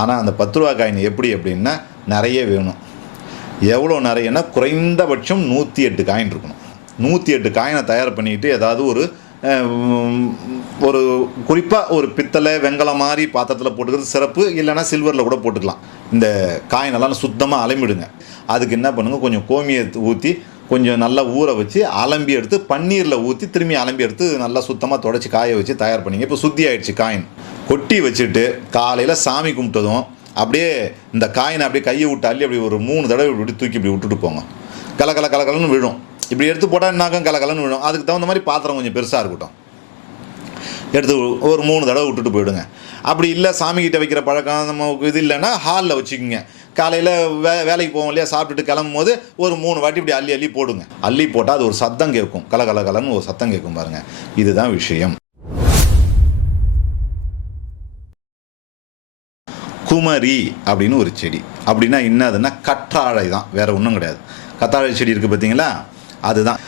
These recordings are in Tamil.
ஆனால் அந்த பத்து ரூபா காயின் எப்படி அப்படின்னா நிறைய வேணும். எவ்வளோ நிறையன்னா குறைந்தபட்சம் நூற்றி எட்டு காயின் இருக்கணும். நூற்றி எட்டு காயினை தயார் பண்ணிட்டு ஏதாவது ஒரு ஒரு குறிப்பாக ஒரு பித்தளை வெங்கலம் மாதிரி பாத்திரத்தில் போட்டுக்கிறது சிறப்பு. இல்லைன்னா சில்வரில் கூட போட்டுக்கலாம். இந்த காயினெல்லாம் சுத்தமாக அலம்பிடுங்க. அதுக்கு என்ன பண்ணுங்கள் கொஞ்சம் கோமியை ஊற்றி கொஞ்சம் நல்லா ஊற வச்சு அலம்பி எடுத்து பன்னீரில் ஊற்றி திரும்பி அலம்பி எடுத்து நல்லா சுத்தமாக தொடச்சி காய வச்சு தயார் பண்ணிங்க. இப்போ சுத்தி ஆயிடுச்சு காயின். கொட்டி வச்சுட்டு காலையில் சாமி கும்பிட்டதும் அப்படியே இந்த காயினை அப்படியே கையை விட்டு அள்ளி அப்படி ஒரு மூணு தடவை இப்படி தூக்கி இப்படி விட்டுட்டு போங்க. கல கல விழும். இப்படி எடுத்து போட்டால் என்னாக்கும் கல கலன்னு விழும். அதுக்கு தகுந்த மாதிரி பாத்திரம் கொஞ்சம் பெருசாக இருக்கட்டும். எடுத்து ஒரு மூணு தடவை விட்டுட்டு போயிடுங்க. அப்படி இல்லை சாமிக்கிட்ட வைக்கிற பழக்கம் நம்ம இது இல்லைன்னா ஹாலில் வச்சுக்கோங்க. காலையில் வே வேலைக்கு போவோம் இல்லையா சாப்பிட்டுட்டு கிளம்பும் போது ஒரு மூணு வாட்டி இப்படி அள்ளி அள்ளி போடுங்க. அள்ளி போட்டால் அது ஒரு சத்தம் கேட்கும். கலகலகலன்னு ஒரு சத்தம் கேட்கும் பாருங்கள் இதுதான் விஷயம். குமரி அப்படின்னு ஒரு செடி. அப்படின்னா என்னதுன்னா கற்றாழை தான். வேறு ஒன்றும் கிடையாது. கத்தாழை செடி இருக்குது பார்த்தீங்களா? அதுதான்.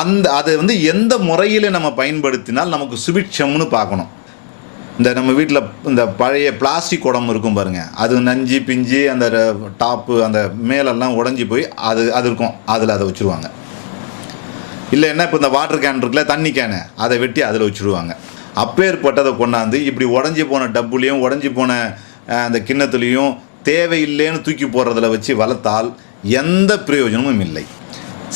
அந்த அதை வந்து எந்த முறையில் நம்ம பயன்படுத்தினால் நமக்கு சுபிட்சம்னு பார்க்கணும். இந்த நம்ம வீட்டில் இந்த பழைய பிளாஸ்டிக் குடம் இருக்கும் பாருங்கள் அது நஞ்சு பிஞ்சு அந்த டாப்பு அந்த மேலெல்லாம் உடஞ்சி போய் அது அது இருக்கும். அதில் அதை வச்சுருவாங்க. இல்லை என்ன இப்போ இந்த வாட்டர் கேன் இருக்குல்ல தண்ணி கேனு அதை வெட்டி அதில் வச்சுருவாங்க. அப்பேற்பட்டதை கொண்டாந்து இப்படி உடஞ்சி போன டப்புலையும் உடஞ்சி போன அந்த கிண்ணத்துலேயும் தேவையில்லைன்னு தூக்கி போடுறதில் வச்சு வளர்த்தால் எந்த பிரயோஜனமும் இல்லை.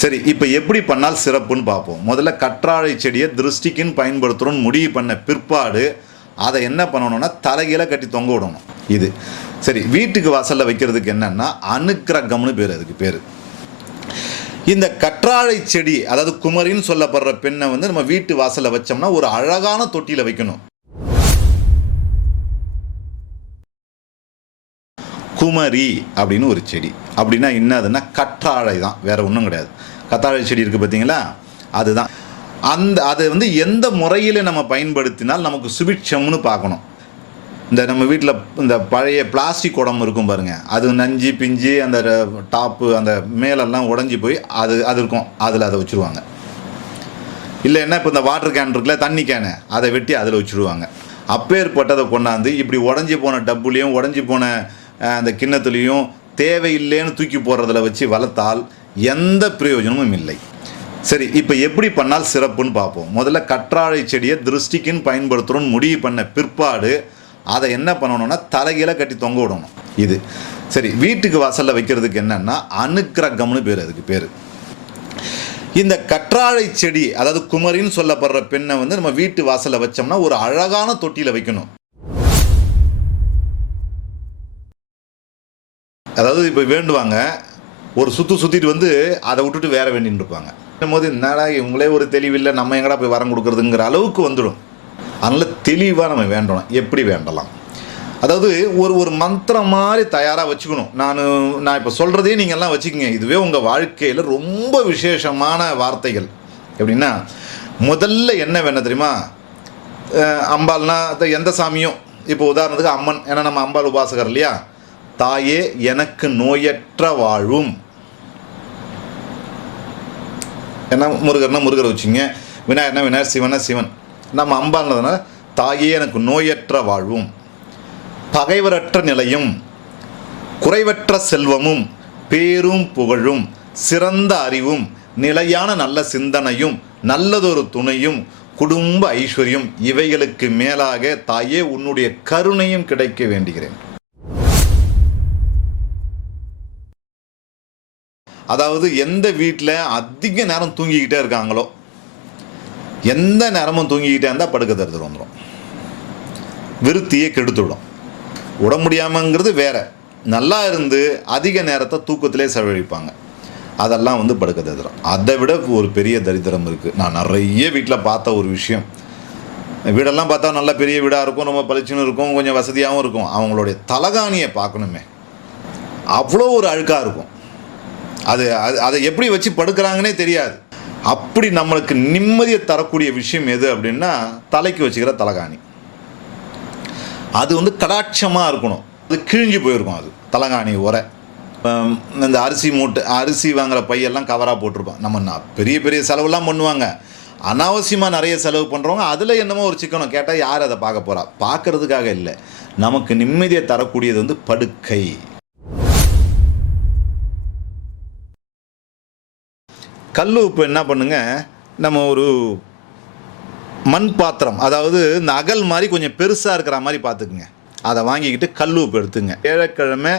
சரி இப்போ எப்படி பண்ணால் சிறப்புன்னு பார்ப்போம். முதல்ல கற்றாழை செடியை திருஷ்டிக்குன்னு பயன்படுத்துகிறோன்னு முடிவு பண்ண பிற்பாடு அதை என்ன பண்ணணும்னா தலைகீழ கட்டி தொங்க விடணும். இது. சரி வீட்டுக்கு வாசலில் வைக்கிறதுக்கு என்னென்னா அனுக்கிரகம்னு பேர் அதுக்கு பேர். இந்த கற்றாழை செடி அதாவது குமரின்னு சொல்லப்படுற பெண்ணை வந்து நம்ம வீட்டு வாசலில் வச்சோம்னா ஒரு அழகான தொட்டியில் வைக்கணும். குமரி அப்படின்னு ஒரு செடி. அப்படின்னா என்னதுன்னா கற்றாழை தான் வேறு ஒன்றும் கிடையாது. கற்றாழை செடி இருக்குது பார்த்தீங்களா? அதுதான். அந்த அதை வந்து எந்த முறையில் நம்ம பயன்படுத்தினால் நமக்கு சுபிட்சம்னு பார்க்கணும். இந்த நம்ம வீட்டில் இந்த பழைய பிளாஸ்டிக் உடம்பு இருக்கும் பாருங்கள் அது நஞ்சு பிஞ்சு அந்த டாப்பு அந்த மேலெல்லாம் உடஞ்சி போய் அது அது இருக்கும். அதில் அதை வச்சுருவாங்க. இல்லை என்ன இப்போ இந்த வாட்டர் கேன் இருக்குல்ல தண்ணி கேனு அதை வெட்டி அதில் வச்சுருவாங்க. அப்பேற்பட்டதை கொண்டாந்து இப்படி உடஞ்சி போன டப்புலையும் உடஞ்சி போன அந்த கிண்ணத்துலேயும் தேவையில்லைன்னு தூக்கி போடுறதில் வச்சு வளர்த்தால் எந்த பிரயோஜனமும் இல்லை. சரி இப்போ எப்படி பண்ணால் சிறப்புன்னு பார்ப்போம். முதல்ல கற்றாழை செடியை திருஷ்டிக்குன்னு பயன்படுத்துகிறோன்னு முடிவு பண்ண பிற்பாடு அதை என்ன பண்ணணும்னா தலைகீழ கட்டி தொங்க விடணும். இது. சரி வீட்டுக்கு வாசலில் வைக்கிறதுக்கு என்னென்னா அனுக்கிரகம்னு பேர் அதுக்கு பேர். இந்த கற்றாழை செடி அதாவது குமரின்னு சொல்லப்படுற பெண்ணை வந்து நம்ம வீட்டு வாசலில் வச்சோம்னா ஒரு அழகான தொட்டியில் வைக்கணும். அதாவது இப்போ வேண்டுவாங்க ஒரு சுற்று சுற்றிட்டு வந்து அதை விட்டுட்டு வேற வேண்டின்னு இருப்பாங்க. போது என்னடா இவங்களே ஒரு தெளிவில்லை நம்ம எங்கடா போய் வரம் கொடுக்குறதுங்கிற அளவுக்கு வந்துடும். அதனால் தெளிவாக நம்ம வேண்டணும். எப்படி வேண்டலாம்? அதாவது ஒரு ஒரு மந்திரம் மாதிரி தயாராக வச்சுக்கணும். நான் நான் இப்போ சொல்கிறதே நீங்கள் எல்லாம் வச்சுக்கோங்க. இதுவே உங்கள் வாழ்க்கையில் ரொம்ப விசேஷமான வார்த்தைகள். எப்படின்னா முதல்ல என்ன வேணும் தெரியுமா? அம்பாள்னா அது எந்த சாமியும் இப்போ உதாரணத்துக்கு அம்மன். ஏன்னா நம்ம அம்பாள் உபாசகர் இல்லையா? தாயே எனக்கு நோயற்ற வாழும். ஏன்னா முருகர்னா முருகர் வச்சுங்க? விநாயகர்னா விநாயகர்? சிவனா சிவன்? நம்ம அம்பானதுனால தாயே எனக்கு நோயற்ற வாழ்வும் பகைவரற்ற நிலையும் குறைவற்ற செல்வமும் பேரும் புகழும் சிறந்த அறிவும் நிலையான நல்ல சிந்தனையும் நல்லதொரு துணையும் குடும்ப ஐஸ்வர்யம் இவைகளுக்கு மேலாக தாயே உன்னுடைய கருணையும் கிடைக்க வேண்டுகிறேன். அதாவது எந்த வீட்டில் அதிக நேரம் தூங்கிக்கிட்டே இருக்காங்களோ எந்த நேரமும் தூங்கிக்கிட்டே இருந்தால் படுக்க தருதல் வந்துடும் விருத்தியை கெடுத்துவிடும். உட முடியாமங்கிறது வேற. நல்லா இருந்து அதிக நேரத்தை தூக்கத்திலே செலவழிப்பாங்க. அதெல்லாம் வந்து படுக்க தரித்திரம் அதை விட ஒரு பெரிய தரித்திரம் இருக்குது நான் நிறைய வீட்டில் பார்த்த ஒரு விஷயம். வீடெல்லாம் பார்த்தா நல்ல பெரிய வீடாக இருக்கும். ரொம்ப பளிச்சுன்னு இருக்கும். கொஞ்சம் வசதியாகவும் இருக்கும். அவங்களுடைய தலகாணியை பார்க்கணுமே. அவ்வளோ ஒரு அழுக்காக இருக்கும். அது அது அதை எப்படி வச்சு படுக்கிறாங்கன்னே தெரியாது. அப்படி நம்மளுக்கு நிம்மதியை தரக்கூடிய விஷயம் எது அப்படின்னா தலைக்கு வச்சுக்கிற தலகாணி. அது வந்து கடாட்சமாக இருக்கணும். அது கிழிஞ்சு போயிருக்கும் அது தலகாணி உரை. இந்த அரிசி மூட்டை அரிசி வாங்குகிற பையெல்லாம் கவராக போட்டிருப்பான். நம்ம நான் பெரிய பெரிய செலவெல்லாம் பண்ணுவாங்க. அனாவசியமாக நிறைய செலவு பண்ணுறவங்க அதில் என்னமோ ஒரு சிக்கனம் கேட்டால் யார் அதை பார்க்க போகிறா பார்க்கறதுக்காக இல்லை. நமக்கு நிம்மதியை தரக்கூடியது வந்து படுக்கை. கல் உப்பு என்ன பண்ணுங்க? நம்ம ஒரு மண் பாத்திரம் அதாவது இந்த அகல் மாதிரி கொஞ்சம் பெருசாக இருக்கிற மாதிரி பார்த்துக்குங்க. அதை வாங்கிக்கிட்டு கல் உப்பு எடுத்துங்க. ஏழக்கிழமை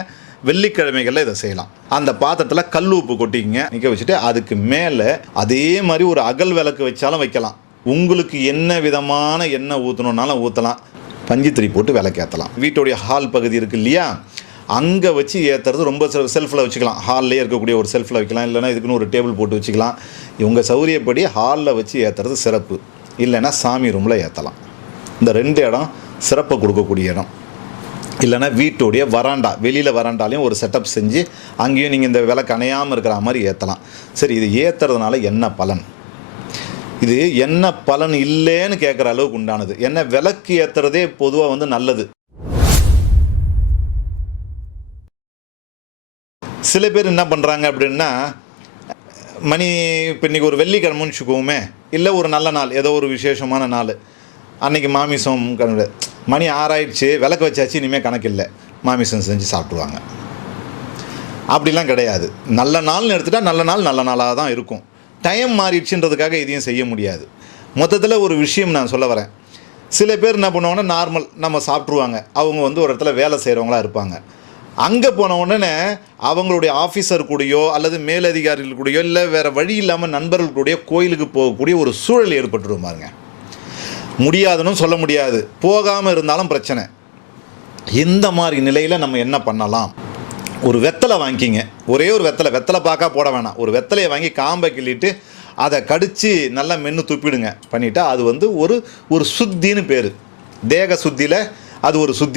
வெள்ளிக்கிழமைகளில் இதை செய்யலாம். அந்த பாத்திரத்தில் கல் உப்பு கொட்டிக்கிங்க. நிற்க வச்சுட்டு அதுக்கு மேலே அதே மாதிரி ஒரு அகல் விளக்கு வச்சாலும் வைக்கலாம். உங்களுக்கு என்ன விதமான எண்ணெய் ஊற்றணுன்னாலும் ஊற்றலாம் பஞ்சுத்திரி போட்டு விளக்கேற்றலாம் வீட்டுடைய ஹால் பகுதி இருக்கு இல்லையா? அங்கே வச்சு ஏற்றுறது ரொம்ப செல்ஃபில் வச்சுக்கலாம். ஹாலிலே இருக்கக்கூடிய ஒரு செல்ஃபில் வைக்கலாம். இல்லைன்னா இதுக்குன்னு ஒரு டேபிள் போட்டு வச்சுக்கலாம். இவங்க சௌரியப்படி ஹாலில் வச்சு ஏற்றுறது சிறப்பு. இல்லைன்னா சாமி ரூமில் ஏற்றலாம் இந்த ரெண்டு இடம் சிறப்பை கொடுக்கக்கூடிய இடம். இல்லைன்னா வீட்டுடைய வராண்டா வெளியில் வராண்டாலையும் ஒரு செட்டப் செஞ்சு அங்கேயும் நீங்கள் இந்த விளக்கு அணையாமல் இருக்கிற மாதிரி ஏற்றலாம் சரி இது ஏற்றுறதுனால என்ன பலன்? இது என்ன பலன் இல்லைன்னு கேட்குற அளவுக்கு உண்டானது. என்ன விளக்கு ஏற்றுறதே பொதுவாக வந்து நல்லது. சில பேர் என்ன பண்ணுறாங்க அப்படின்னா மணி இப்போ இன்றைக்கி ஒரு வெள்ளிக்கிழமைன்னு வச்சுக்கோமே இல்லை ஒரு நல்ல நாள் ஏதோ ஒரு விசேஷமான நாள். அன்னைக்கு மாமிசம் கணக்கு மணி ஆறாயிடுச்சு விளக்கு வச்சாச்சு இனிமேல் கணக்கு இல்லை. மாமிசம் செஞ்சு சாப்பிடுவாங்க. அப்படிலாம் கிடையாது. நல்ல நாள்னு எடுத்துட்டால் நல்ல நாள் நல்ல நாளாக தான் இருக்கும். டைம் மாறிடுச்சுன்றதுக்காக இதையும் செய்ய முடியாது. மொத்தத்தில் ஒரு விஷயம் நான் சொல்ல வரேன். சில பேர் என்ன பண்ணுவாங்கன்னா நார்மல் நம்ம சாப்பிட்ருவாங்க அவங்க வந்து ஒரு இடத்துல வேலை செய்கிறவங்களா இருப்பாங்க. அங்கே போன உடனே அவங்களுடைய ஆஃபீஸர் கூடயோ அல்லது மேலதிகாரிகள் கூடயோ இல்லை வேறு வழி இல்லாமல் நண்பர்கள் கூடயோ கோயிலுக்கு போகக்கூடிய ஒரு சூழல் ஏற்பட்டுரும் பாருங்க. முடியாதுன்னு சொல்ல முடியாது. போகாமல் இருந்தாலும் பிரச்சனை. இந்த மாதிரி நிலையில் நம்ம என்ன பண்ணலாம்? ஒரு வெத்தலை வாங்கிக்கிங்க. ஒரே ஒரு வெத்தலை. வெத்தலை பார்க்கா போட வேணாம். ஒரு வெத்தலையை வாங்கி காம்பை கிள்ளிட்டு அதை கடித்து நல்லா மென்று துப்பிடுங்க. பண்ணிவிட்டால் அது வந்து ஒரு ஒரு சுத்தின்னு பேர். தேக சுத்தியில் அது ஒரு சுத்தி.